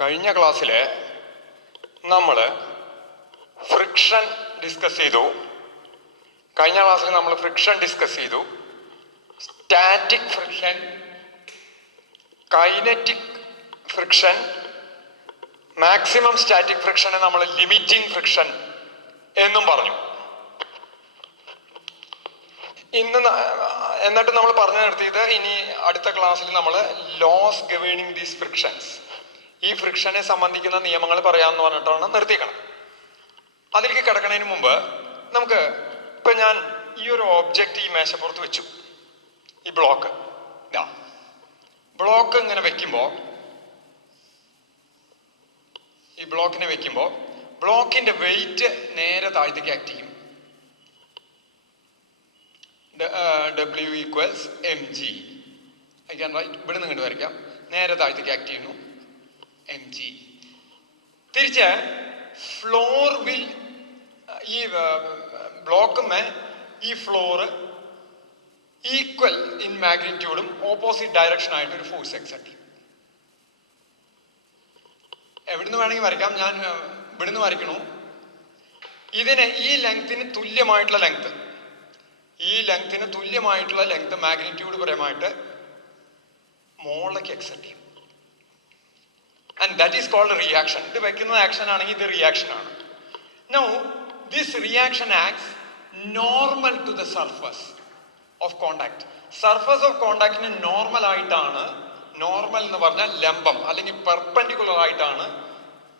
കഴിഞ്ഞ ക്ലാസ്സിൽ നമ്മൾ ഫ്രിക്ഷൻ ഡിസ്കസ് ചെയ്തു. Static friction, kinetic friction, maximum static ഫ്രിക്ഷനെ നമ്മൾ ലിമിറ്റിംഗ് ഫ്രിക്ഷൻ എന്നും പറഞ്ഞു. എന്നിട്ട് നമ്മൾ പറഞ്ഞു നിർത്തിയത് ഇനി അടുത്ത ക്ലാസ്സിൽ നമ്മൾ ലോസ് ഗവേണിംഗ് ദീസ് ഫ്രിക്ഷൻസ്, ഈ ഫ്രിക്ഷനെ സംബന്ധിക്കുന്ന നിയമങ്ങൾ പറയാമെന്ന് പറഞ്ഞിട്ടാണ് നിർത്തിക്കണം. അതിലേക്ക് കിടക്കുന്നതിന് മുമ്പ് നമുക്ക് ഇപ്പൊ ഞാൻ ഈ ഒരു ഓബ്ജക്റ്റ് ഈ മേശപ്പുറത്ത് വെച്ചു, ഈ ബ്ലോക്ക് ഇങ്ങനെ വെക്കുമ്പോൾ, ഈ ബ്ലോക്കിനെ വെക്കുമ്പോൾ ബ്ലോക്കിന്റെ വെയിറ്റ് നേരെ താഴത്തേക്ക് ആക്ട് ചെയ്യും. W equals mg. I can write, ഇവിടെ നിന്ന് ഇങ്ങോട്ട് വരയ്ക്കാം, നേരെ താഴത്തേക്ക് ആക്ട് ചെയ്യുന്നു mg. തിരിച്ച് ഫ്ലോർ വിൽ, ഈ ബ്ലോക്കുമേ ഈ ഫ്ലോറ് ഈക്വൽ ഇൻ മാഗ്നിറ്റ്യൂഡും ഓപ്പോസിറ്റ് ഡയറക്ഷൻ ആയിട്ട് ഒരു ഫോഴ്സ് എക്സെർട്ട് ചെയ്യും. എവിടുന്ന് വേണമെങ്കിൽ വരയ്ക്കാം, ഞാൻ ഇവിടുന്ന് വരയ്ക്കണു. ഇതിന് ഈ ലെങ്ത്തിന് തുല്യമായിട്ടുള്ള ലെങ്ത് മാഗ്നിറ്റ്യൂഡ് പരമായിട്ട് മോളിലേക്ക് എക്സെർട്ട് ചെയ്യും. And that is called reaction. ഇത് വെക്കുന്നത് ആക്ഷൻ ആണെങ്കിൽ ഇത് റിയാക്ഷൻ ആണ്. Now this reaction acts normal to the surface of contact. Surface of കോണ്ടാക്ടിന് നോർമൽ ആയിട്ടാണ്, നോർമൽ എന്ന് പറഞ്ഞാൽ ലംബം അല്ലെങ്കിൽ പെർപെൻഡിക്കുലർ ആയിട്ടാണ്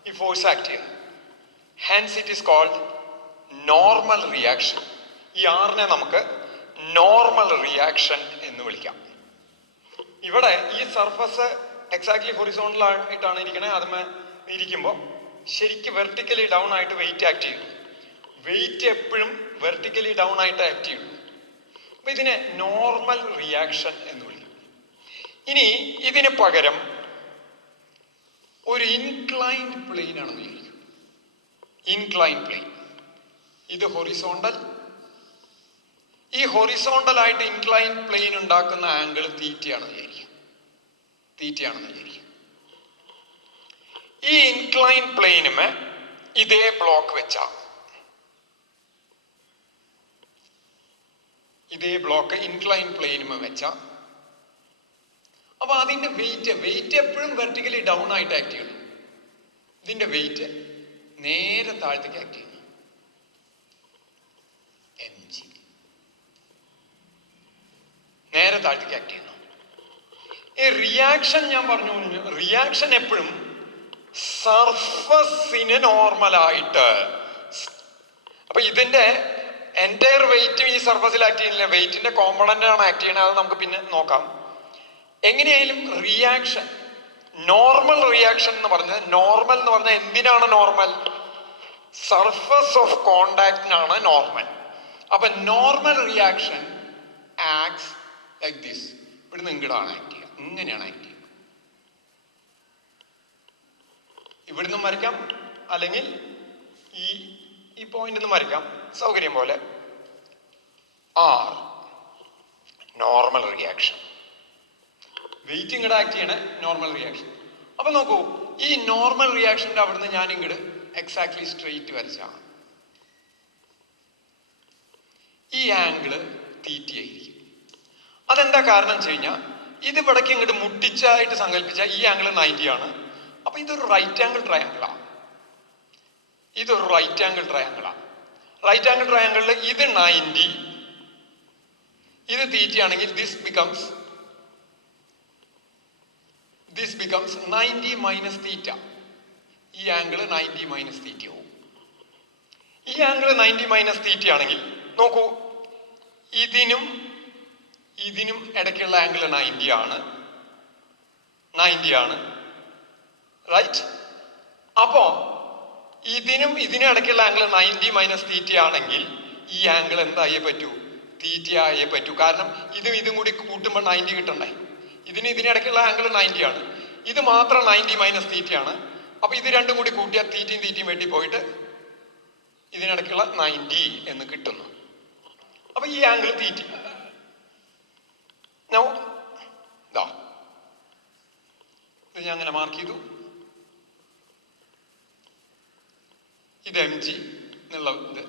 ഈ ഫോഴ്സ് ആക്ട് ചെയ്യുന്നത്. Hence it is called normal reaction. ഈ ആറിനെ നമുക്ക് നോർമൽ റിയാക്ഷൻ എന്ന് വിളിക്കാം. ഇവിടെ ഈ സർഫസ് എക്സാക്ട്ലി ഹൊറിസോണ്ടൽ ആയിട്ടാണ് ഇരിക്കണേ. അതുമേ ഇരിക്കുമ്പോൾ ശരിക്കും വെർട്ടിക്കലി ഡൗൺ ആയിട്ട് വെയിറ്റ് ആക്ട് ചെയ്യുന്നു. വെയിറ്റ് എപ്പോഴും വെർട്ടിക്കലി ഡൗൺ ആയിട്ട് ആക്ട് ചെയ്യുന്നു. അപ്പൊ ഇതിനെ നോർമൽ റിയാക്ഷൻ എന്ന് വിളിക്കും. ഇനി ഇതിന് പകരം ഒരു ഇൻക്ലൈൻഡ് പ്ലെയിൻ ആണെന്ന് വിചാരിക്കും. ഇൻക്ലൈൻഡ് പ്ലെയിൻ, ഇത് ഹൊറിസോണ്ടൽ. ഈ ഹൊറിസോണ്ടൽ ആയിട്ട് ഇൻക്ലൈൻഡ് പ്ലെയിൻ ഉണ്ടാക്കുന്ന ആംഗിൾ തീറ്റയാണെന്ന് വിചാരിക്കും. ഈ ഇൻക്ലൈൻഡ് പ്ലെയിനുമേ ഇതേ ബ്ലോക്ക് വെച്ചാ, ഇതേ ബ്ലോക്ക് ഇൻക്ലൈൻഡ് പ്ലെയിനുമേ വെച്ചാ, അപ്പൊ അതിന്റെ വെയിറ്റ് എപ്പോഴും വെർട്ടിക്കലി ഡൗൺ ആയിട്ട് ആക്ട് ചെയ്യുന്നു. ഇതിന്റെ വെയിറ്റ് നേരെ താഴത്തേക്ക് ആക്ട് ചെയ്യുന്നു, mg. നേരെ താഴത്തേക്ക് ആക്ട് ചെയ്യുന്നു. ഈ റിയാക്ഷൻ ഞാൻ പറഞ്ഞു, റിയാക്ഷൻ എപ്പോഴും സർഫസിന് നോർമലായിട്ട്. അപ്പൊ ഇതിന്റെ എൻറ്റയർ വെയിറ്റും ഈ സർഫസിൽ ആക്ട് ചെയ്യുന്നില്ല, വെയിറ്റിന്റെ കോമ്പണന്റ് ആണ് ആക്ട് ചെയ്യുന്നത്. അത് നമുക്ക് പിന്നെ നോക്കാം. എങ്ങനെയായാലും റിയാക്ഷൻ, നോർമൽ റിയാക്ഷൻ എന്ന് പറഞ്ഞത്, നോർമൽ എന്ന് പറഞ്ഞാൽ എന്തിനാണ് നോർമൽ? സർഫസ് ഓഫ് കോണ്ടാക്റ്റിനാണ് നോർമൽ. അപ്പൊ normal reaction acts like this. ഇവിടുന്ന് ഇങ്ങോട്ടാണ് ആക്ട് ചെയ്യുക, ഇങ്ങനെയാണ് ആക്ട് ചെയ്യുക. ഇവിടുന്ന് വരയ്ക്കാം, അല്ലെങ്കിൽ ഈ പോയിന്റ് വരയ്ക്കാം, സൗകര്യം പോലെ. ആർ നോർമൽ റിയാക്ഷൻ, വെയിറ്റ് ഇങ്ങോട്ട് ആക്ട് ചെയ്യണേ നോർമൽ റിയാക്ഷൻ. അപ്പൊ നോക്കൂ, ഈ നോർമൽ റിയാക്ഷന്റെ അവിടുന്ന് ഞാൻ ഇങ്ങോട്ട് എക്സാക്ട്ലി സ്ട്രെയിറ്റ് വരച്ചാണ്. ഈ ആംഗിള് തീറ്റയായിരിക്കും. അതെന്താ കാരണം വെച്ച് കഴിഞ്ഞാൽ, ഇത് ഇവിടേക്ക് ഇങ്ങോട്ട് മുട്ടിച്ചായിട്ട് സങ്കല്പിച്ച ഈ ആംഗിൾ 90 ആണ്. അപ്പൊ ഇതൊരു റൈറ്റ് ആംഗിൾ ട്രയാങ്കിളാണ്. റൈറ്റ് ആംഗിൾ ട്രയാങ്കിളിൽ ഇത് 90, ഇത് തീറ്റയാണെങ്കിൽ ദിസ് ബിക്കംസ് 90 മൈനസ് തീറ്റ. ഈ ആംഗിൾ 90 മൈനസ് തീറ്റയാവും. ഈ ആംഗിൾ 90 മൈനസ് തീറ്റ ആണെങ്കിൽ നോക്കൂ, ഇതിനും ഇടയ്ക്കുള്ള ആംഗിൾ 90 ആണ്, റൈറ്റ്? അപ്പോ ഇതിനും ഇടയ്ക്കുള്ള ആംഗിൾ 90 മൈനസ് തീറ്റ ആണെങ്കിൽ ഈ ആംഗിൾ എന്തായേ പറ്റൂ? തീറ്റ ആയേ പറ്റൂ. കാരണം ഇതും കൂടി കൂട്ടുമ്പോൾ 90 കിട്ടണ്ടേ. ഇതിനിടയ്ക്കുള്ള ആംഗിൾ 90 ആണ്, ഇത് മാത്രം 90 മൈനസ് തീറ്റ ആണ്. അപ്പൊ ഇത് രണ്ടും കൂടി കൂട്ടിയാൽ തീറ്റയും വെട്ടി പോയിട്ട് ഇതിനിടയ്ക്കുള്ള 90 എന്ന് കിട്ടുന്നു. അപ്പൊ ഈ ആംഗിൾ തീറ്റ. ഇത് ഞാൻ അങ്ങനെ മാർക്ക് ചെയ്തു. ഇത് എം ജി എന്നുള്ള ഇത്.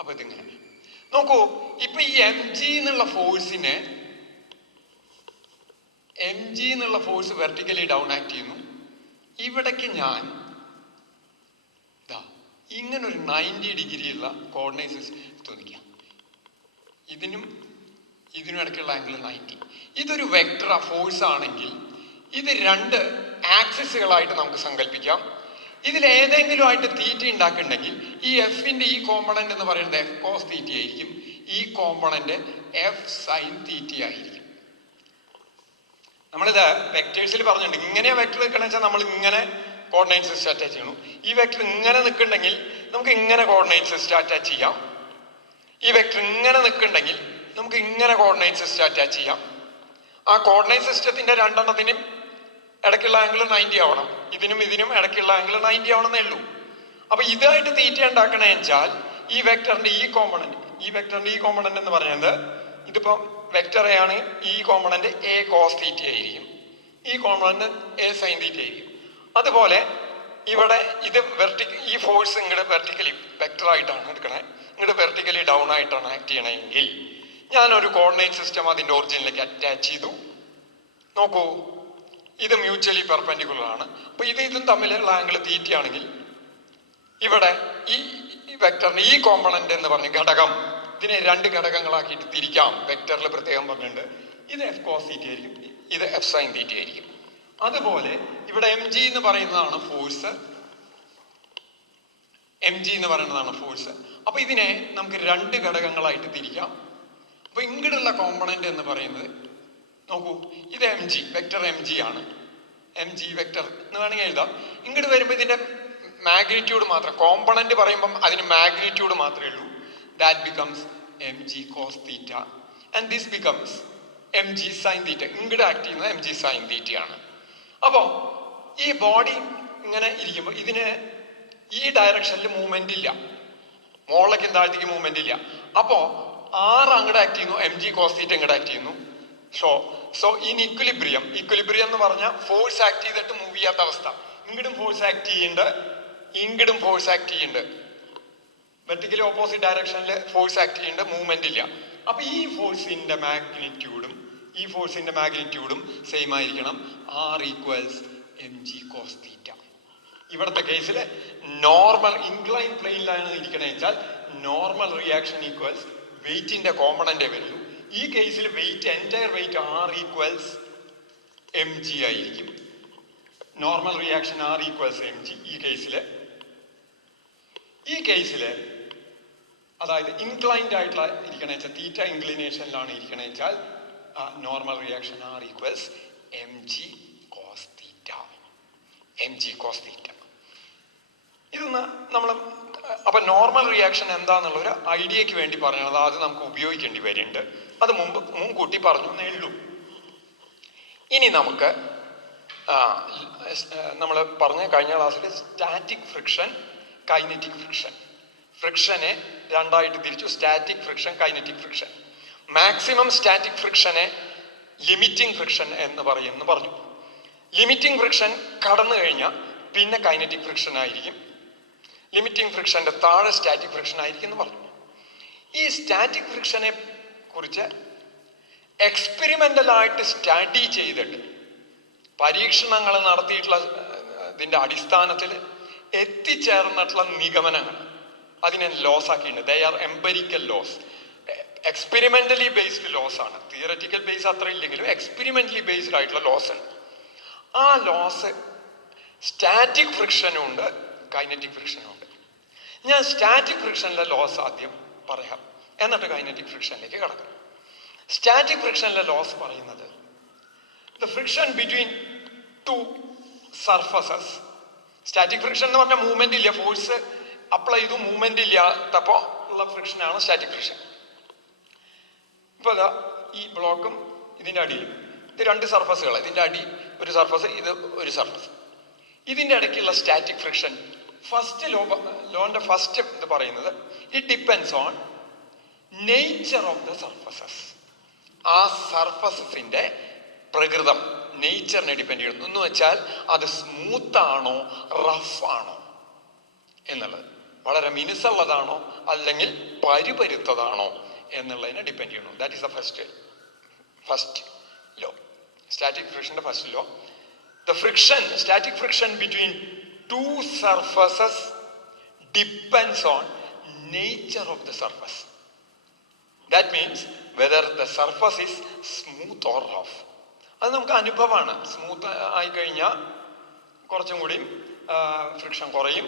അപ്പൊ ഇതിങ്ങനെ നോക്കൂ. ഇപ്പൊ ഈ എം ജി എന്നുള്ള ഫോഴ്സ് വെർട്ടിക്കലി ഡൗൺ ആക്ട് ചെയ്യുന്നു. ഇവിടേക്ക് ഞാൻ ഇങ്ങനൊരു 90 ഡിഗ്രി ഉള്ള കോർഡിനേറ്റ് സിസ്റ്റം തോന്നിക്കാം. ഇതിനും ഇടയ്ക്കുള്ള ആംഗിൾ 90. ഇതൊരു വെക്ടർ ഫോഴ്സ് ആണെങ്കിൽ ഇത് 2 ആക്സിസുകളായിട്ട് നമുക്ക് സങ്കല്പിക്കാം. ഇതിൽ ഏതെങ്കിലും ആയിട്ട് തീറ്റ ഉണ്ടാക്കുന്നുണ്ടെങ്കിൽ ഈ എഫിന്റെ ഈ കോമ്പണന്റ് എന്ന് പറയുന്നത് എഫ് കോസ് തീറ്റ ആയിരിക്കും. ഈ കോമ്പണന്റ് എഫ് സൈൻ തീറ്റ ആയിരിക്കും. നമ്മളിത് വെക്ടേഴ്സിൽ പറഞ്ഞിട്ടുണ്ട്. ഇങ്ങനെ വെക്ടർ നിൽക്കണമെന്ന് വെച്ചാൽ നമ്മൾ ഇങ്ങനെ കോർഡിനേറ്റ് സിസ്റ്റം അറ്റാച്ച് ചെയ്യണം. ഈ വെക്ടർ ഇങ്ങനെ നിൽക്കുന്നുണ്ടെങ്കിൽ നമുക്ക് ഇങ്ങനെ കോർഡിനേറ്റ് സിസ്റ്റം അറ്റാച്ച് ചെയ്യാം. ഈ വെക്ടർ ഇങ്ങനെ നിൽക്കുന്നുണ്ടെങ്കിൽ നമുക്ക് ഇങ്ങനെ കോർഡിനേറ്റ് സിസ്റ്റം അറ്റാച്ച് ചെയ്യാം. ആ കോർഡിനേറ്റ് സിസ്റ്റത്തിന്റെ 2 ഇടയ്ക്കുള്ള ആംഗിൾ 90 ആവണം. ഇതിനും ഇടയ്ക്കുള്ള ആംഗിൾ 90 ആവണമെന്നേ ഉള്ളൂ. അപ്പൊ ഇതായിട്ട് തീറ്റ ഉണ്ടാക്കണമെന്ന് വെച്ചാൽ ഈ വെക്ടറിന്റെ ഈ കോമ്പണന്റ് എന്ന് പറയുന്നത്, ഇതിപ്പോ വെക്ടർ എ ആണ്, ഈ കോമ്പണന്റ് എ കോസ് തീറ്റ ആയിരിക്കും, ഈ കോമ്പണന്റ് എ സൈൻ തീറ്റ ആയിരിക്കും. അതുപോലെ ഇവിടെ ഇത് ഈ ഫോഴ്സ് ഇങ്ങോട്ട് വെർട്ടിക്കലി വെക്ടർ ആയിട്ടാണ് എടുക്കണേ, ഇങ്ങോട്ട് വെർട്ടിക്കലി ഡൗൺ ആയിട്ടാണ് ആക്ട് ചെയ്യണമെങ്കിൽ ഞാനൊരു കോർഡിനേറ്റ് സിസ്റ്റം അതിന്റെ ഒറിജിനിലേക്ക് അറ്റാച്ച് ചെയ്തു. നോക്കൂ, ഇത് മ്യൂച്വലി പെർപെൻഡിക്കുലർ ആണ്. അപ്പൊ ഇതും തമ്മിലുള്ള ആംഗിൾ തീറ്റ ആണെങ്കിൽ ഇവിടെ ഈ വെക്ടറിന് ഈ കോമ്പണന്റ് എന്ന് പറഞ്ഞ ഘടകം, ഇതിനെ 2 ഘടകങ്ങളാക്കിയിട്ട് തിരിക്കാം. വെക്ടറിൽ പ്രത്യേകം പറഞ്ഞിട്ടുണ്ട്. ഇത് എഫ് കോസ് തീറ്റ ആയിരിക്കും, ഇത് എഫ് സൈൻ തീറ്റ ആയിരിക്കും. അതുപോലെ ഇവിടെ എം ജി എന്ന് പറയുന്നതാണ് ഫോഴ്സ്. അപ്പൊ ഇതിനെ നമുക്ക് 2 ഘടകങ്ങളായിട്ട് തിരിക്കാം. അപ്പൊ ഇങ്ങോട്ടുള്ള കോമ്പണന്റ് എന്ന് പറയുന്നത് നോക്കൂ, ഇത് M G vector M G ആണ്. എം ജി വെക്ടർ എന്ന് വേണമെങ്കിൽ എഴുതാം. ഇങ്ങോട്ട് വരുമ്പോൾ ഇതിന്റെ മാഗ്നിറ്റ്യൂഡ് മാത്രം, കോമ്പണന്റ് പറയുമ്പം അതിന് മാഗ്നിറ്റ്യൂഡ് മാത്രമേ ഉള്ളൂ. That becomes M G cos theta and this becomes M G sine theta. ഇങ്ങോട്ട് ആക്ട് ചെയ്യുന്നത് എം ജി സൈൻ തീറ്റയാണ്. അപ്പോ ഈ ബോഡി ഇങ്ങനെ ഇരിക്കുമ്പോൾ ഇതിന് ഈ ഡയറക്ഷനിൽ മൂവ്മെന്റ് ഇല്ല, മുകളിലേക്കും താഴത്തേക്ക് മൂവ്മെന്റ് ഇല്ല. അപ്പോ അങ്ങോട്ട് ആക്ട് ചെയ്യുന്നു, എം ജി കോസ് തീറ്റ ഇങ്ങോട്ട് ആക്ട് ചെയ്യുന്നു. സോ ഇൻ ഇക്വിലിബ്രിയം എന്ന് പറഞ്ഞാൽ ഫോഴ്സ് ആക്ട് ചെയ്തിട്ട് മൂവ് ചെയ്യാത്ത അവസ്ഥ. ഇങ്ങോട്ടും ഫോഴ്സ് ആക്ട് ചെയ്യുന്നുണ്ട്, വെർട്ടിക്കലി ഓപ്പോസിറ്റ് ഡയറക്ഷനിൽ ഫോഴ്സ് ആക്ട് ചെയ്യുന്നുണ്ട്, മൂവ്മെന്റ് ഇല്ല. അപ്പൊ ഈ ഫോഴ്സിന്റെ മാഗ്നിറ്റ്യൂഡും സെയിം ആയിരിക്കണം. R equals M G cos theta. ഇവിടുത്തെ കേസിൽ നോർമൽ ഇൻക്ലൈൻ പ്ലെയിനിലാണ് ഇരിക്കണേ വെച്ചാൽ നോർമൽ റിയാക്ഷൻ ഈക്വൽസ് വെയിറ്റിന്റെ കോമ്പണന്റേ വരുള്ളൂ. ഈ കേസിൽ entire weight R equals M G ആയിരിക്കും. Normal reaction R equals M G. ഈ കേസില് അതായത് ഇൻക്ലൈൻഡ് ആയിട്ടുള്ള ഇരിക്കണ വെച്ചാൽ തീറ്റ ഇൻക്ലിനേഷനിലാണ് ഇരിക്കണ വെച്ചാൽ normal reaction R equals M G cos theta. ഇതൊന്ന് നമ്മൾ അപ്പൊ നോർമൽ റിയാക്ഷൻ എന്താന്നുള്ള ഒരു ഐഡിയക്ക് വേണ്ടി പറയണത് അത് നമുക്ക് ഉപയോഗിക്കേണ്ടി വരുന്നുണ്ട്. അത് മുൻകൂട്ടി പറഞ്ഞു എന്നേ ഉള്ളൂ. ഇനി നമുക്ക് നമ്മൾ പറഞ്ഞ കഴിഞ്ഞ ക്ലാസ്സിൽ സ്റ്റാറ്റിക് ഫ്രിക്ഷൻ, കൈനറ്റിക് ഫ്രിക്ഷനെ 2ആയിട്ട് തിരിച്ചു. Static friction, kinetic friction. Maximum static ഫ്രിക്ഷനെ ലിമിറ്റിംഗ് ഫ്രിക്ഷൻ എന്ന് പറഞ്ഞു. ലിമിറ്റിംഗ് ഫ്രിക്ഷൻ കടന്നു കഴിഞ്ഞാൽ പിന്നെ കൈനറ്റിക് ഫ്രിക്ഷൻ ആയിരിക്കും. ലിമിറ്റിംഗ് ഫ്രിക്ഷന്റെ താഴെ സ്റ്റാറ്റിക് ഫ്രിക്ഷൻ ആയിരിക്കും എന്ന് പറഞ്ഞു. ഈ സ്റ്റാറ്റിക് ഫ്രിക്ഷനെ കുറിച്ച് എക്സ്പെരിമെന്റലായിട്ട് സ്റ്റഡി ചെയ്തിട്ട് പരീക്ഷണങ്ങൾ നടത്തിയിട്ടുള്ള ഇതിന്റെ അടിസ്ഥാനത്തിൽ എത്തിച്ചേർന്നിട്ടുള്ള നിഗമനങ്ങൾ അതിനെ ലോസ് ആക്കിയിട്ടുണ്ട്. They are empirical laws, experimentally based laws ആണ്. തിയററ്റിക്കൽ ബേസ് അത്ര ഇല്ലെങ്കിലും എക്സ്പെരിമെന്റലി ബേസ്ഡ് ആയിട്ടുള്ള ലോസ് ഉണ്ട്. ആ ലോസ് സ്റ്റാറ്റിക് ഫ്രിക്ഷനും ഉണ്ട്, കൈനറ്റിക് ഫ്രിക്ഷനും ഉണ്ട്. ഞാൻ സ്റ്റാറ്റിക് ഫ്രിക്ഷനിലെ ലോസ് ആദ്യം പറയാം, എന്നിട്ട് കൈനറ്റിക് ഫ്രിക്ഷനിലേക്ക് കടക്കാം. സ്റ്റാറ്റിക് ഫ്രിക്ഷനിലെ ലോസ് പറയുന്നത് the friction between 2 surfaces. Static friction എന്ന് പറഞ്ഞാൽ മൂവ്മെന്റ് ഇല്ല, ഫോഴ്സ് അപ്ലൈ ചെയ്തു, മൂവ്മെന്റ് ഇല്ലാത്തപ്പോ ഉള്ള ഫ്രിക്ഷനാണ് സ്റ്റാറ്റിക് ഫ്രിക്ഷൻ. ഇപ്പൊ ഈ ബ്ലോക്കും ഇതിന്റെ അടിയിലും ഇത് 2 സർഫസുകൾ, ഇതിന്റെ അടി ഒരു സർഫസ്, ഇത് ഒരു സർഫസ്. ഇതിന്റെ ഇടയ്ക്കുള്ള സ്റ്റാറ്റിക് ഫ്രിക്ഷൻ ലോന്റെ ഫസ്റ്റ് ഇത് പറയുന്നത് it depends on nature of the surfaces. ആ സർഫസസിന്റെ പ്രകൃതം നേച്ചറിനെ ഡിപ്പെൻഡ് ചെയ്യുന്നു. എന്ന് വെച്ചാൽ അത് സ്മൂത്ത് ആണോ റഫ് ആണോ. എന്നുള്ളത് വളരെ മിനുസുള്ളതാണോ അല്ലെങ്കിൽ പരിപരുത്തതാണോ എന്നുള്ളതിനെ ഡിപ്പെൻഡ് ചെയ്യണം. That is the first law, static ഫ്രിക്ഷന്റെ first law. The friction, static friction between two surfaces depends on nature of the surface. That means whether the surface is smooth or rough. അത് നമുക്ക് അനുഭവമാണ്. Smooth ആയി കഴിഞ്ഞാൽ കുറച്ചും കൂടി friction കുറയും,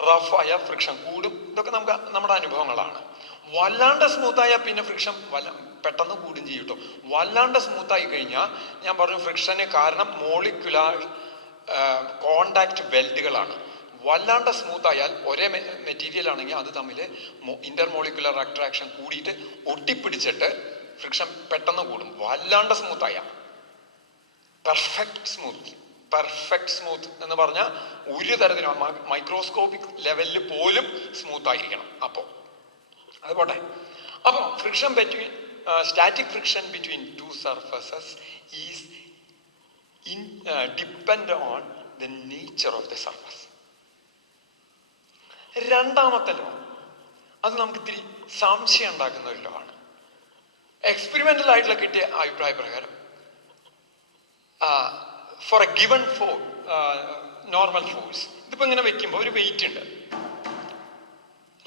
rough ആയ ഫ്രിക്ഷൻ കൂടും. ഇതൊക്കെ നമുക്ക് നമ്മുടെ അനുഭവങ്ങളാണ്. വല്ലാണ്ട് സ്മൂത്തായാൽ പിന്നെ ഫ്രിക്ഷൻ പെട്ടെന്ന് കൂടും ചെയ്യും കേട്ടോ. വല്ലാണ്ട് സ്മൂത്തായി കഴിഞ്ഞാൽ ഞാൻ പറഞ്ഞു ഫ്രിക്ഷന് കാരണം മോളിക്കുലാർ കോണ്ടാക്ട് വെൽഡുകളാണ്. വല്ലാണ്ട് സ്മൂത്തായാൽ ഒരേ മെറ്റീരിയൽ ആണെങ്കിൽ അത് തമ്മിൽ ഇന്റർമോളിക്കുലർ അട്രാക്ഷൻ കൂടിയിട്ട് ഒട്ടിപ്പിടിച്ചിട്ട് ഫ്രിക്ഷൻ പെട്ടെന്ന് കൂടും. വല്ലാണ്ട് സ്മൂത്തായ പെർഫെക്റ്റ് സ്മൂത്ത് എന്ന് പറഞ്ഞാൽ ഒരു തരത്തിലും മൈക്രോസ്കോപ്പിക് ലെവലിൽ പോലും സ്മൂത്ത് ആയിരിക്കണം. അപ്പോൾ അത് പോട്ടെ. അപ്പോൾ friction between static friction between two surfaces is depend on the nature of the surface. രണ്ടാമത്തെ ലോ അത് നമുക്ക് ഇത്തിരി സംശയം ഉണ്ടാക്കുന്ന ഒരു ലോ ആണ്. എക്സ്പെരിമെന്റൽ ആയിട്ടുള്ള കിട്ടിയ അഭിപ്രായ പ്രകാരം for a given normal force, ഇതിപ്പോ ഇങ്ങനെ വെക്കുമ്പോൾ ഒരു വെയിറ്റ് ഉണ്ട്,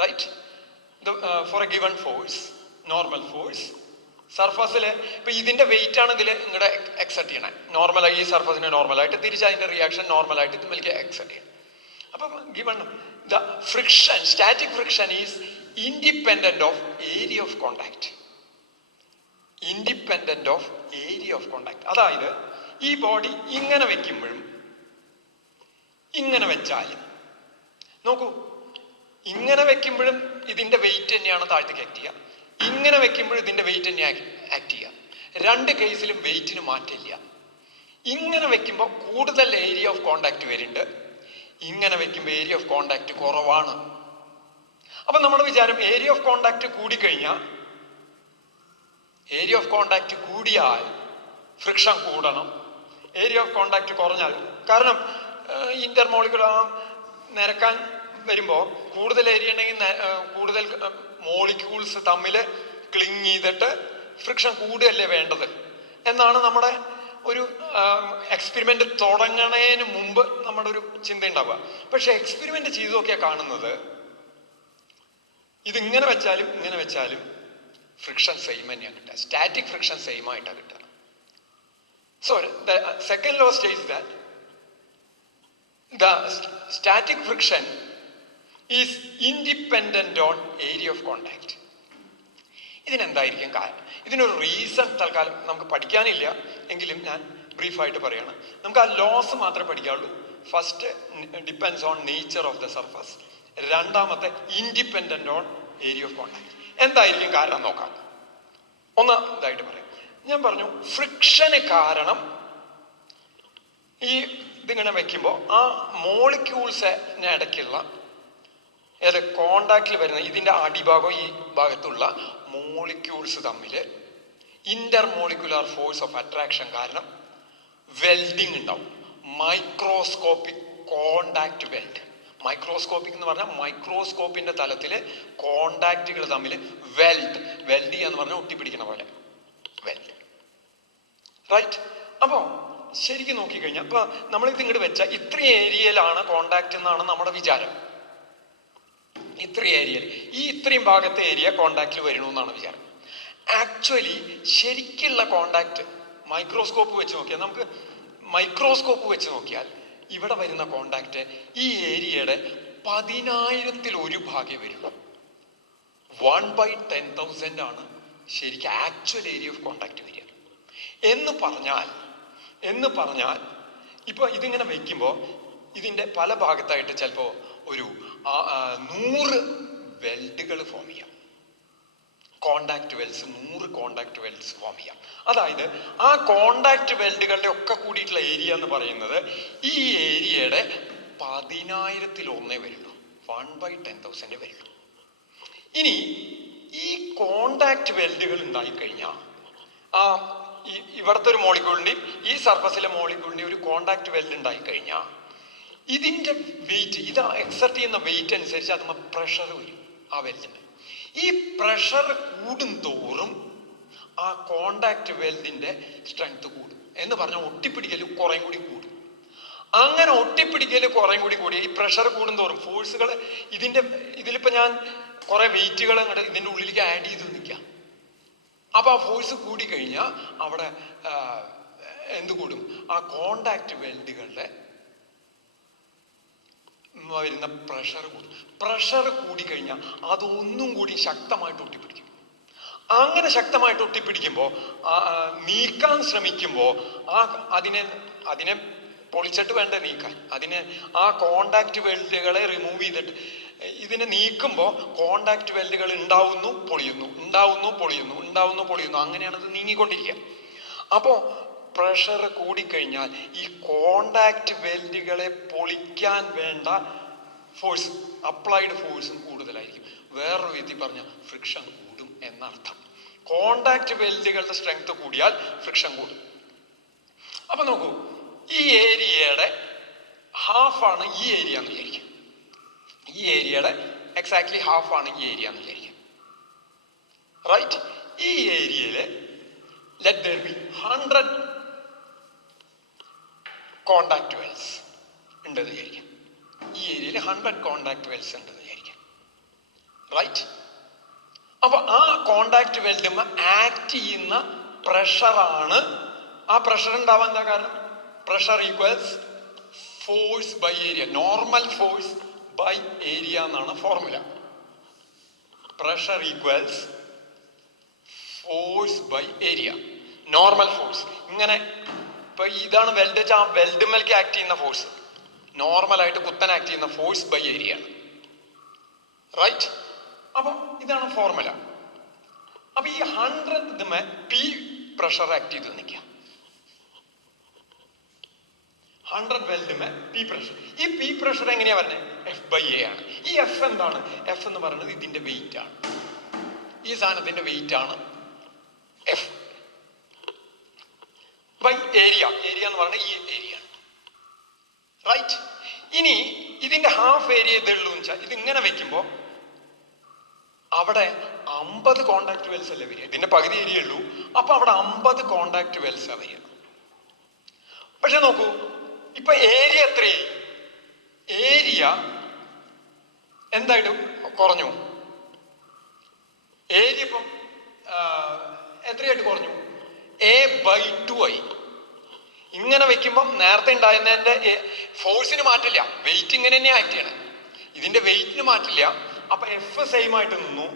right? For a given force, normal force സർഫസിൽ ഇപ്പൊ ഇതിന്റെ വെയിറ്റ് ആണ് ഇതിൽ ഇങ്ങടെ എക്സെപ്റ്റ് ചെയ്യണേ. നോർമലായി ഈ സർഫസിനെ നോർമലായിട്ട് തിരിച്ച് അതിന്റെ റിയാക്ഷൻ നോർമലായിട്ട് ഇതിലേക്ക് എക്സെപ്റ്റ് ചെയ്യണം. അപ്പം given the friction, static friction is independent of area of contact. Independent of area of contact. അതായത് ഈ ബോഡി ഇങ്ങനെ വെക്കുമ്പോഴും ഇങ്ങനെ വെച്ചാലും നോക്കൂ, ഇങ്ങനെ വെക്കുമ്പോഴും ഇതിന്റെ വെയിറ്റ് തന്നെയാണ് താഴത്തേക്ക് ആക്ട് ചെയ്യുക, ഇങ്ങനെ വെക്കുമ്പോഴും ഇതിന്റെ വെയിറ്റ് തന്നെ ആക്ട് ചെയ്യുക. രണ്ട് കേസിലും വെയിറ്റിന് മാറ്റില്ല. ഇങ്ങനെ വെക്കുമ്പോൾ കൂടുതൽ ഏരിയ ഓഫ് കോണ്ടാക്ട് വരുന്നുണ്ട്, ഇങ്ങനെ വെക്കുമ്പോൾ ഏരിയ ഓഫ് കോണ്ടാക്ട് കുറവാണ്. അപ്പൊ നമ്മുടെ വിചാരം ഏരിയ ഓഫ് കോണ്ടാക്ട് കൂടിക്കഴിഞ്ഞാൽ, ഏരിയ ഓഫ് കോണ്ടാക്ട് കൂടിയാൽ ഫ്രിക്ഷൻ കൂടണം, ഏരിയ ഓഫ് കോണ്ടാക്ട് കുറഞ്ഞാൽ, കാരണം ഇന്റർമോളിക്കുലർ നിരക്കാൻ വരുമ്പോൾ കൂടുതൽ ഏരിയ ഉണ്ടെങ്കിൽ കൂടുതൽ മോളിക്യൂൾസ് തമ്മിൽ ക്ലിങ് ചെയ്തിട്ട് ഫ്രിക്ഷൻ കൂടുകയല്ലേ വേണ്ടത് എന്നാണ് നമ്മുടെ ഒരു എക്സ്പെരിമെന്റ് തുടങ്ങണതിന് മുമ്പ് നമ്മുടെ ഒരു ചിന്ത ഉണ്ടാവുക. പക്ഷെ എക്സ്പെരിമെന്റ് ചെയ്തു നോക്കിയാൽ കാണുന്നത് ഇതിങ്ങനെ വെച്ചാലും ഇങ്ങനെ വെച്ചാലും ഫ്രിക്ഷൻ സെയിം തന്നെയാണ് കിട്ടുക. സ്റ്റാറ്റിക് ഫ്രിക്ഷൻ സെയിം ആയിട്ടാണ് കിട്ടുക. So the second law states that the static friction is independent on area of contact. ഇതിനെന്തായിരിക്കും കാരണം? ഇതിനൊരു റീസൺ തൽക്കാലം നമുക്ക് പഠിക്കാനില്ല, എങ്കിലും ഞാൻ ബ്രീഫായിട്ട് പറയാണ്. നമുക്ക് ആ ലോസ് മാത്രമേ പഠിക്കാവുള്ളൂ. First depends on nature of the surface, രണ്ടാമത്തെ independent on area of contact. എന്തായിരിക്കും കാരണം നോക്കാം. ഒന്ന് ഇതായിട്ട് പറയാം. ഞാൻ പറഞ്ഞു ഫ്രിക്ഷന് കാരണം ഈ ഇതിങ്ങനെ വെക്കുമ്പോൾ ആ മോളിക്യൂൾസിന് ഇടയ്ക്കുള്ള ഏത് കോണ്ടാക്റ്റിൽ വരുന്ന ഇതിന്റെ അടിഭാഗം ഈ ഭാഗത്തുള്ള മോളിക്യൂൾസ് തമ്മിൽ ഇന്റർമോളിക്കുലാർ ഫോഴ്സ് ഓഫ് അട്രാക്ഷൻ കാരണം വെൽഡിങ് ഉണ്ടാവും. Microscopic contact weld. മൈക്രോസ്കോപ്പിക് എന്ന് പറഞ്ഞാൽ മൈക്രോസ്കോപ്പിന്റെ തലത്തിൽ കോണ്ടാക്റ്റുകൾ തമ്മിൽ വെൽഡ് ചെയ്യാന്ന് പറഞ്ഞാൽ ഒട്ടിപ്പിടിക്കുന്ന പോലെ വെൽഡ്, റൈറ്റ്? അപ്പോ ശരിക്കും നോക്കിക്കഴിഞ്ഞാൽ ഇപ്പൊ നമ്മളിത് ഇങ്ങോട്ട് വെച്ചാൽ ഇത്രയും ഏരിയയിലാണ് കോണ്ടാക്ട് എന്നാണ് നമ്മുടെ വിചാരം. ഇത്രയും ഏരിയയിൽ ഈ ഇത്രയും ഭാഗത്തെ ഏരിയ കോണ്ടാക്റ്റിൽ വരണമെന്നാണ് വിചാരം. ആക്ച്വലി ശരിക്കുള്ള കോണ്ടാക്ട് മൈക്രോസ്കോപ്പ് വെച്ച് നോക്കിയാൽ, നമുക്ക് മൈക്രോസ്കോപ്പ് വെച്ച് നോക്കിയാൽ ഇവിടെ വരുന്ന കോണ്ടാക്ട് ഈ ഏരിയയുടെ 10,000-ൽ 1 വരുള്ളൂ. 1/10,000 ആണ് ശരിക്കും ആക്ച്വൽ ഏരിയ ഓഫ് കോണ്ടാക്ട് വരിക. എന്ന് പറഞ്ഞാൽ ഇപ്പൊ ഇതിങ്ങനെ വെക്കുമ്പോൾ ഇതിന്റെ പല ഭാഗത്തായിട്ട് ചിലപ്പോ ഒരു 100 വെൽഡുകൾ ഫോം ചെയ്യാം. Contact Wells 100 contact Wells form ചെയ്യാം. അതായത് ആ കോണ്ടാക്ട് വെൽഡുകളുടെ ഒക്കെ കൂടിയിട്ടുള്ള ഏരിയ എന്ന് പറയുന്നത് ഈ ഏരിയയുടെ 10,000-ൽ 1 വരുള്ളൂ. 1/10,000 വരുള്ളൂ. ഇനി ഈ കോണ്ടാക്ട് വെൽഡുകൾ ഉണ്ടായിക്കഴിഞ്ഞാൽ ഇവിടുത്തെ ഒരു മോളിക്യൂളിന്റെയും ഈ സർഫസിലെ മോളിക്യൂളിന്റെയും ഒരു കോണ്ടാക്ട് വെൽഡ് ഉണ്ടായിക്കഴിഞ്ഞാൽ ഇതിൻ്റെ വെയിറ്റ്, ഇത് എക്സെർട്ട് ചെയ്യുന്ന വെയിറ്റ് അനുസരിച്ച് അതുമ്പോൾ പ്രഷർ വരും ആ വെൽഡിന്. ഈ പ്രഷർ കൂടുന്തോറും ആ കോണ്ടാക്ട് വെൽഡിന്റെ സ്ട്രെങ്ത് കൂടും. എന്ന് പറഞ്ഞാൽ ഒട്ടിപ്പിടിക്കൽ കുറേ കൂടി കൂടും. അങ്ങനെ ഒട്ടിപ്പിടിക്കൽ കുറേ കൂടി ഈ പ്രഷർ കൂടുന്തോറും ഫോഴ്സുകൾ ഇതിലിപ്പോൾ ഞാൻ കുറേ വെയിറ്റുകൾ അങ്ങോട്ട് ഇതിൻ്റെ ഉള്ളിലേക്ക് ആഡ് ചെയ്ത് നിൽക്കാം. അപ്പോൾ ആ ഫോഴ്സ് കൂടിക്കഴിഞ്ഞാൽ അവിടെ എന്ത് കൂടും? ആ കോണ്ടാക്ട് വെൽഡുകളുടെ വരുന്ന പ്രഷർ കൂടും. പ്രഷർ കൂടിക്കഴിഞ്ഞാൽ അതൊന്നും കൂടി ശക്തമായിട്ട് ഒട്ടിപ്പിടിക്കും. അങ്ങനെ ശക്തമായിട്ട് ഒട്ടിപ്പിടിക്കുമ്പോൾ നീക്കാൻ ശ്രമിക്കുമ്പോൾ അതിനെ പൊളിച്ചിട്ട് വേണ്ട നീക്കാൻ. ആ കോണ്ടാക്ട് വെൽഡുകളെ റിമൂവ് ചെയ്തിട്ട് ഇതിനെ നീക്കുമ്പോൾ കോണ്ടാക്ട് വെൽഡുകൾ ഉണ്ടാവുന്നു പൊളിയുന്നു. അങ്ങനെയാണ് അത് നീങ്ങിക്കൊണ്ടിരിക്കുക. അപ്പോൾ പ്രഷർ കൂടിക്കഴിഞ്ഞാൽ ഈ കോണ്ടാക്ട് വെൽഡുകളെ പൊളിക്കാൻ വേണ്ട ഫോഴ്സ്, അപ്ലൈഡ് ഫോഴ്സും കൂടുതലായിരിക്കും. വേറൊരു വിധത്തിൽ പറഞ്ഞാൽ ഫ്രിക്ഷൻ കൂടും എന്നർത്ഥം. കോണ്ടാക്ട് വെൽഡുകളുടെ സ്ട്രെങ്ത് കൂടിയാൽ ഫ്രിക്ഷൻ കൂടും. അപ്പൊ നോക്കൂ, ഈ ഏരിയയുടെ ഹാഫാണ് ഈ ഏരിയ എന്ന് വിചാരിക്കാം. ഈ ഏരിയയുടെ എക്സാക്ട്ലി ഹാഫാണ് ഈ ഏരിയ എന്ന് വിചാരിക്കാം. റൈറ്റ്? ഈ ഏരിയയില് let there be 100 contact welds ഉണ്ടെന്ന് വിചാരിക്കാം. ഈ ഏരിയയിൽ 100 കോണ്ടാക്ട് വെൽസ് ഉണ്ടെന്ന് വിചാരിക്കാം. റൈറ്റ്? അപ്പൊ ആ കോണ്ടാക്ട് വെൽഡും ആക്ട് ചെയ്യുന്ന പ്രഷറാണ്. ആ പ്രഷർ ഉണ്ടാവാൻ എന്താ കാരണം? Pressure equals force by area. Normal force by area എന്നാണ് formula. Pressure equals force by area. Normal force ഇങ്ങനെ ഇപ്പൊ ഇതാണ് വെൽഡ് വെച്ചാൽ ആ വെൽഡുമേലേക്ക് ആക്ട് ചെയ്യുന്ന ഫോഴ്സ്, നോർമലായിട്ട് കുത്തൻ ആക്ട് ചെയ്യുന്ന ഫോഴ്സ് ബൈ ഏരിയ ആണ്. റൈറ്റ്? അപ്പൊ ഇതാണ് ഫോർമുല. അപ്പൊ ഈ 100 പി പ്രഷർ ആക്ട് ചെയ്ത് നിൽക്കാം. 100 വെൽഡുമേ പി പ്രഷർ. ഈ പി പ്രഷർ എങ്ങനെയാ പറഞ്ഞത്? എഫ് ബൈ എ ആണ്. ഈ എഫ് എന്താണ്? എഫ് എന്ന് പറയുന്നത് ഇതിന്റെ വെയിറ്റ് ആണ്. ഈ സാധനത്തിന്റെ വെയിറ്റ് ആണ് എഫ് ബൈ ഏരിയ. ഏരിയ എന്ന് പറയുന്നത് ഈ ഏരിയ ആണ്. റൈറ്റ്? ഇനി ഇതിന്റെ ഹാഫ് ഏരിയ ഇതുള്ളൂ എന്ന് വെച്ചാൽ ഇതിങ്ങനെ വെക്കുമ്പോൾ അവിടെ 50 കോണ്ടാക്ട് വെൽസ് അല്ലേ വരിക. ഇതിന്റെ പകുതി ഏരിയ ഉള്ളൂ. അപ്പൊ അവിടെ 50 കോണ്ടാക്ട് വെൽസ് വരിക. പക്ഷെ നോക്കൂ, ഇപ്പൊ ഏരിയ എത്രയായി? ഏരിയ എന്തായിട്ട് കുറഞ്ഞു? ഏരിയ ഇപ്പം എത്രയായിട്ട് കുറഞ്ഞു? A/2 ആയി. ഇങ്ങനെ വെക്കുമ്പം നേരത്തെ ഉണ്ടായിരുന്നതിന്റെ ഫോഴ്സിന് മാറ്റില്ല, വെയിറ്റ് ഇങ്ങനെ തന്നെ ആക്ട് ചെയ്യണം. ഇതിന്റെ വെയിറ്റിന് മാറ്റില്ല. അപ്പൊ എഫ് സെയിം ആയിട്ട് നിന്നു.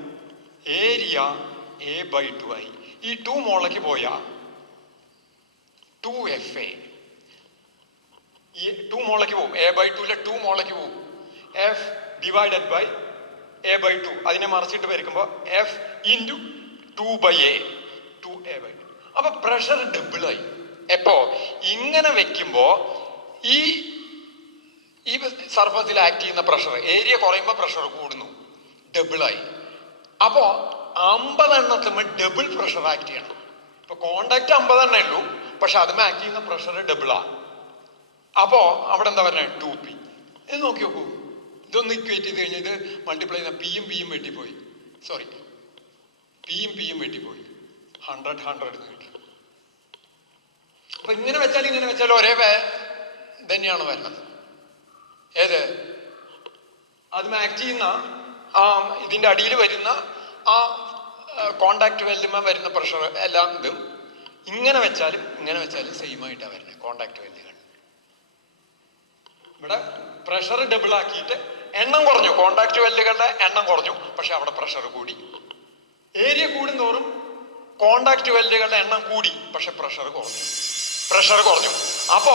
ഏരിയ A/2 ആയി. ഈ 2 മോളിലേക്ക് പോയാ 2FA. ഈ 2 മോളിലേക്ക് പോകും. A/2 2 മോളിലേക്ക് പോകും. F divided by A/2. അതിനെ മറിച്ചിട്ട് വരയ്ക്കുമ്പോ F ഇൻറ്റു 2/A. 2A/2. അപ്പൊ പ്രഷർ ഡബിൾ ആയി. എപ്പോ? ഇങ്ങനെ വെക്കുമ്പോ ഈ സർഫസിൽ ആക്ട് ചെയ്യുന്ന പ്രഷർ, ഏരിയ കുറയുമ്പോൾ പ്രഷർ കൂടുന്നു, ഡബിളായി. അപ്പോ 50 എണ്ണത്തുമ്പോ ഡബിൾ പ്രഷർ ആക്ട് ചെയ്യണം. ഇപ്പൊ കോണ്ടാക്ട് 50 എണ്ണേ ഉള്ളൂ, പക്ഷെ അതും ആക്ട് ചെയ്യുന്ന പ്രഷർ ഡബിളാ. അപ്പോ അവിടെ എന്താ പറയുക? 2P. ഇത് നോക്കി നോക്കൂ. ഇതൊന്ന് ഇക്വേറ്റ് ചെയ്ത് കഴിഞ്ഞാൽ ഇത് മൾട്ടിപ്ലൈ ചെയ്യുന്ന പിയും വെട്ടിപ്പോയി. സോറി, പിയും വെട്ടിപ്പോയി. 100 എന്ന് കിട്ടും. അപ്പൊ ഇങ്ങനെ വെച്ചാൽ ഒരേ തന്നെയാണ് വരുന്നത്. ഏത്? അതും ആക്ട് ചെയ്യുന്ന ഇതിന്റെ അടിയിൽ വരുന്ന ആ കോണ്ടാക്ട് വെൽഡുമ വരുന്ന പ്രഷർ എല്ലാം ഇതും ഇങ്ങനെ വെച്ചാലും സെയിം ആയിട്ടാണ് വരുന്നത്. കോണ്ടാക്ട് വെൽഡുകൾ ഇവിടെ പ്രഷർ ഡബിൾ ആക്കിയിട്ട് എണ്ണം കുറഞ്ഞു. കോണ്ടാക്ട് വെൽഡുകളുടെ എണ്ണം കുറഞ്ഞു, പക്ഷെ അവിടെ പ്രഷർ കൂടി. ഏരിയ കൂടുന്തോറും കോണ്ടാക്ട് വെൽഡുകളുടെ എണ്ണം കൂടി, പക്ഷെ പ്രഷർ കുറഞ്ഞു. അപ്പോ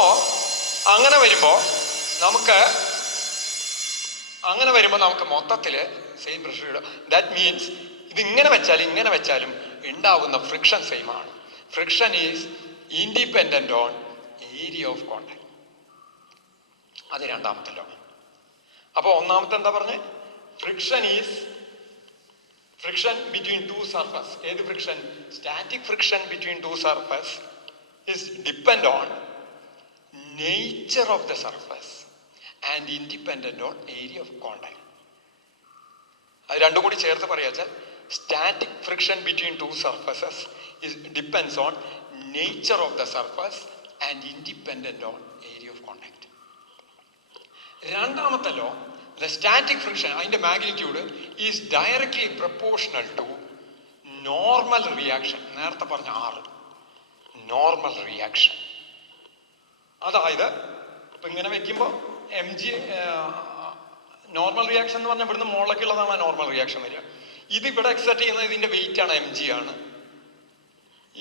അങ്ങനെ വരുമ്പോ നമുക്ക് മൊത്തത്തില് സെയിം പ്രഷർ ഇടും. ദാറ്റ് മീൻസ് ഇത് ഇങ്ങനെ വെച്ചാലും ഉണ്ടാവുന്ന ഫ്രിക്ഷൻ സെയിം ആണ്. Friction is independent on area of contact. അത് രണ്ടാമത്തെ ലോ. അപ്പൊ ഒന്നാമത്തെ എന്താ പറഞ്ഞേ? Friction between two surface. ഏത് friction? Static friction between two surface is depend on nature of the surface and independent on area of contact. അത് രണ്ടും കൂടി ചേർത്ത് പറയാച്ചാൽ static friction between two surfaces depends on nature of the surface and independent on area of contact. രണ്ടാമത്തെ law, the static friction, അതിന്റെ magnitude is directly proportional to normal reaction. നേരത്തെ പറഞ്ഞ 6 normal reaction. അതായത് ഇപ്പൊ ഇങ്ങനെ വെക്കുമ്പോൾ mg നോർമൽ റിയാക്ഷൻ എന്ന് പറഞ്ഞാൽ ഇവിടുന്ന് മുകളിലേക്കുള്ളതാണ് നോർമൽ റിയാക്ഷൻ വരിക. ഇത് ഇവിടെ എക്സെപ്റ്റ് ചെയ്യുന്നത് ഇതിന്റെ വെയിറ്റ് ആണ്, mg ആണ്.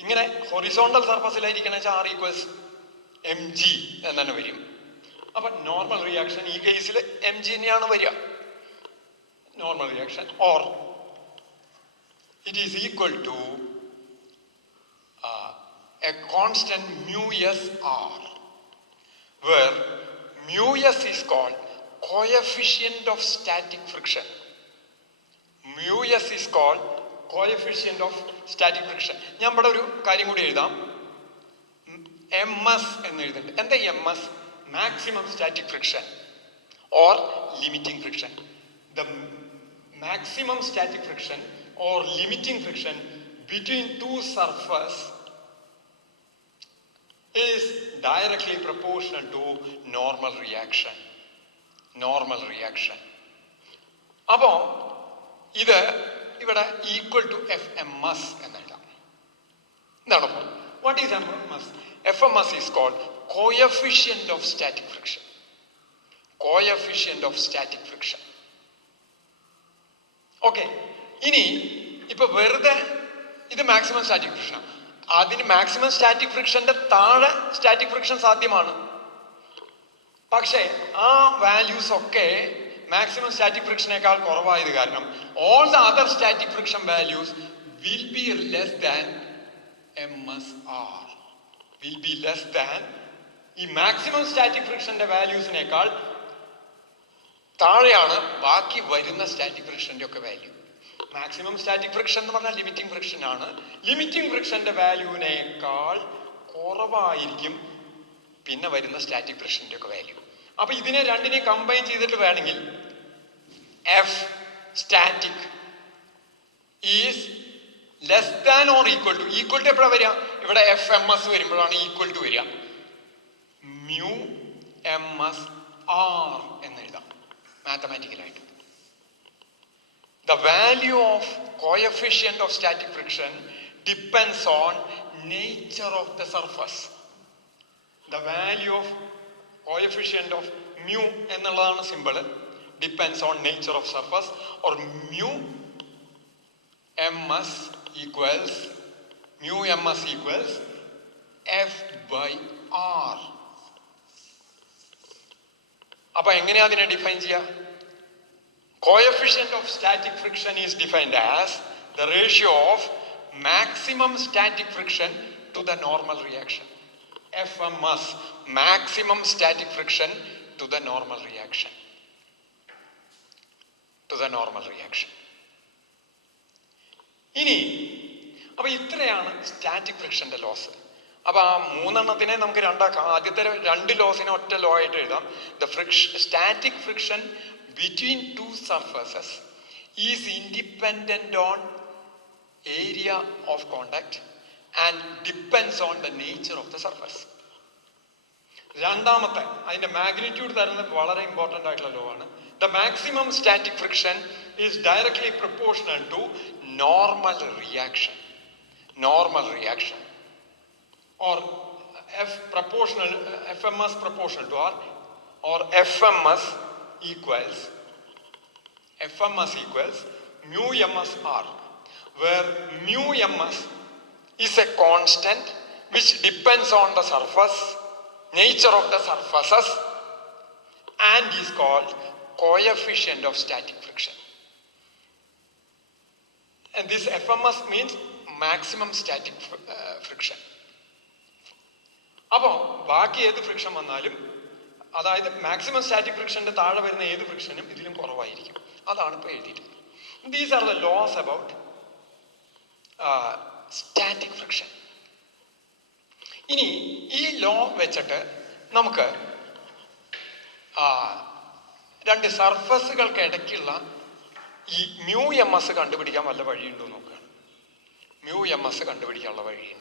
ഇങ്ങനെ ഹൊറിസോണ്ടൽ സർഫസിലായിരിക്കണ R ഈക്വൽസ് mg എന്ന് തന്നെ വരും. അപ്പൊ നോർമൽ റിയാക്ഷൻ ഈ കേസിൽ mg തന്നെയാണ് വരിക. Normal reaction or it is equal to a constant mu s r, where mu s is called coefficient of static friction. Mu s is called coefficient of static friction. ഞാൻ ഇവിടെ ഒരു കാര്യം കൂടി എഴുതാം, ms എന്ന് എഴുതുന്നുണ്ട്. എന്താ ms? maximum static friction or limiting friction. The maximum static friction or limiting friction between two surfaces is directly proportional to normal reaction. Normal reaction. അപ്പോ ഇത് ഇവിടെ ഈക്വൽ ടു FMS എന്ന് എഴുതാം. എന്താണ് അപ്പോൾ what is FMS? FMS is called coefficient of static friction. Coefficient of static friction. Okay, ഇനി ഇപ്പൊ വെറുതെ ഇത് മാക്സിമം സ്റ്റാറ്റിക് ഫ്രിക്ഷൻ, അതിന് മാക്സിമം സ്റ്റാറ്റിക് ഫ്രിക്ഷന്റെ താഴെ സ്റ്റാറ്റിക് ഫ്രിക്ഷൻ സാധ്യമാണ്. പക്ഷേ ആ വാല്യൂസ് ഒക്കെ മാക്സിമം സ്റ്റാറ്റിക് ഫ്രിക്ഷനേക്കാൾ കുറവായത് കാരണം all the other static friction values will be less than MSR. Will be less than ഈ മാക്സിമം സ്റ്റാറ്റിക് ഫ്രിക്ഷന്റെ വാല്യൂസിനേക്കാൾ താഴെയാണ് ബാക്കി വരുന്ന സ്റ്റാറ്റിക് ഫ്രിക്ഷന്റെ ഒക്കെ വാല്യൂ. മാക്സിമം സ്റ്റാറ്റിക് ഫ്രിക്ഷൻ എന്ന് പറഞ്ഞാൽ ലിമിറ്റിംഗ് ഫ്രിക്ഷൻ ആണ്. ലിമിറ്റിംഗ് ഫ്രിക്ഷന്റെ വാല്യൂവിനേക്കാൾ കുറവായിരിക്കും പിന്നെ വരുന്ന സ്റ്റാറ്റിക് ഫ്രിക്ഷന്റെ ഒക്കെ വാല്യൂ. അപ്പൊ ഇതിനെ രണ്ടിനെ കമ്പൈൻ ചെയ്തിട്ട് വേണമെങ്കിൽ F static is less than or equal to, equal to എപ്പോഴാണ് വരിക? ഇവിടെ FMS വരുമ്പോഴാണ് ഈക്വൽ ടു വരിക. mu ms r എന്ന് എഴുതാം മാത്തമാറ്റിക്കലായിട്ട്. The value of coefficient of static friction depends on nature of the surface. The value of coefficient of mu എന്നുള്ളതാണ് simple, depends on nature of surface, or mu ms equals F by R. അപ്പൊ എങ്ങനെയാ അതിനെ define ചെയ്യാം? Coefficient of static friction is defined as the ratio of maximum static friction to the normal reaction. FMS, maximum static friction to the normal reaction. To the normal reaction. ഇനി അപ്പൊ ഇത്രയാണ് static ഫ്രിക്ഷന്റെ loss. അപ്പൊ ആ 3 നമുക്ക് രണ്ടാക്കാം. ആദ്യത്തെ 2 ലോസിനെ ഒറ്റ law ആയിട്ട് എഴുതാം. The static friction between two surfaces is independent on area of contact and depends on the nature of the surface. രണ്ടാമത്തെ അതിന്റെ മാഗ്നിറ്റ്യൂഡ് തരുന്നത് വളരെ ഇമ്പോർട്ടന്റ് ആയിട്ടുള്ള ലോ ആണ്. The maximum static friction is directly proportional to normal reaction. Normal reaction. Or FMS proportional to R, or FMS equals mu ms r, where mu ms is a constant which depends on the surface, nature of the surfaces, and is called coefficient of static friction. And this FMS means maximum static friction. അപ്പോൾ ബാക്കി ഏത് friction വന്നാലും, അതായത് maximum static ഫ്രിക്ഷന്റെ താഴെ വരുന്ന ഏത് ഫ്രിക്ഷനും ഇതിലും കുറവായിരിക്കും. അതാണ് ഇപ്പോൾ എഴുതിയിട്ടുള്ളത്. These are the laws about static friction. ഇനി ഈ ലോ വെച്ചിട്ട് നമുക്ക് രണ്ട് സർഫസുകൾക്ക് ഇടയ്ക്കുള്ള ഈ µ ms കണ്ടുപിടിക്കാൻ വല്ല വഴിയുണ്ടോ നോക്കുകയാണ്. µ ms കണ്ടുപിടിക്കാനുള്ള വഴിയുണ്ടോ?